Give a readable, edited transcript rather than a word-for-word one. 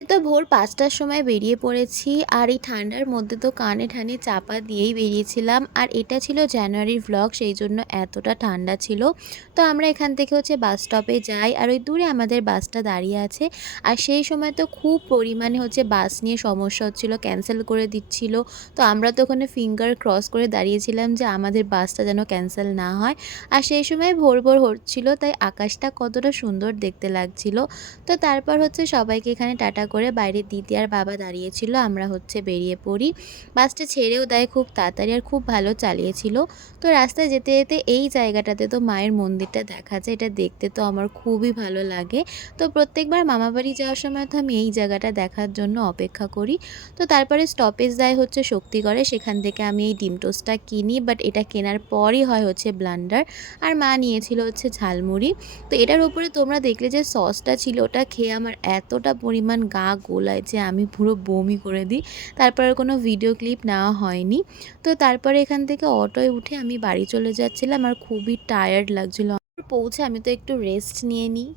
তো ভোর ৫টার সময় বেরিয়ে পড়েছি। আর এই ঠান্ডার মধ্যে তো কানে ঠানে চাপা দিয়েই বেরিয়েছিলাম। আর এটা ছিল জানুয়ারির ভ্লগ, সেই জন্য এতটা ঠান্ডা ছিল। তো আমরা এখান থেকে বাস স্টপে যাই, আর ওই দূরে আমাদের বাসটা দাঁড়িয়ে আছে। আর সেই সময় তো খুব পরিমাণে বাস নিয়ে সমস্যা হচ্ছিল, ক্যান্সেল করে দিচ্ছিল। তো আমরা তো ওখানে ফিঙ্গার ক্রস করে দাঁড়িয়েছিলাম যে আমাদের বাসটা যেন ক্যান্সেল না হয়। আর সেই সময় ভোর ভোর হচ্ছিল, তাই আকাশটা কতটা সুন্দর দেখতে লাগছিল। তো তারপর সবাইকে এখানে টাটা করে বাইরে দিদি আর বাবা দাঁড়িয়েছিল, আমরা বেরিয়ে পড়ি। বাসটা ছেড়েও দেয় খুব তাড়াতাড়ি, আর খুব ভালো চালিয়েছিল। তো রাস্তায় যেতে যেতে এই জায়গাটাতে তো মায়ের মন্দিরটা দেখা যায়, এটা দেখতে তো আমার খুবই ভালো লাগে। তো প্রত্যেকবার মামাবাড়ি যাওয়ার সময় তো আমি এই জায়গাটা দেখার জন্য অপেক্ষা করি। তো তারপরে স্টপেজ দেয় শক্তিগড়ে, সেখান থেকে আমি এই ডিম টোস্টটা কিনি, বাট এটা কেনার পরই হয় ব্লান্ডার। আর মা নিয়েছিল ঝালমুড়ি। তো এটার উপরে তোমরা দেখলে যে সসটা ছিল, ওটা খেয়ে আমার এতটা পরিমাণ গা গোলায় যে আমি পুরো বমি করে দিই। তারপর আর কোনো ভিডিও ক্লিপ নেওয়া হয়নি। তো তারপরে এখান থেকে অটোয় উঠে আমি বাড়ি চলে যাচ্ছিলাম, আর খুবই টায়ার্ড লাগছিলো। পৌঁছে আমি তো একটু রেস্ট নিয়ে নিই।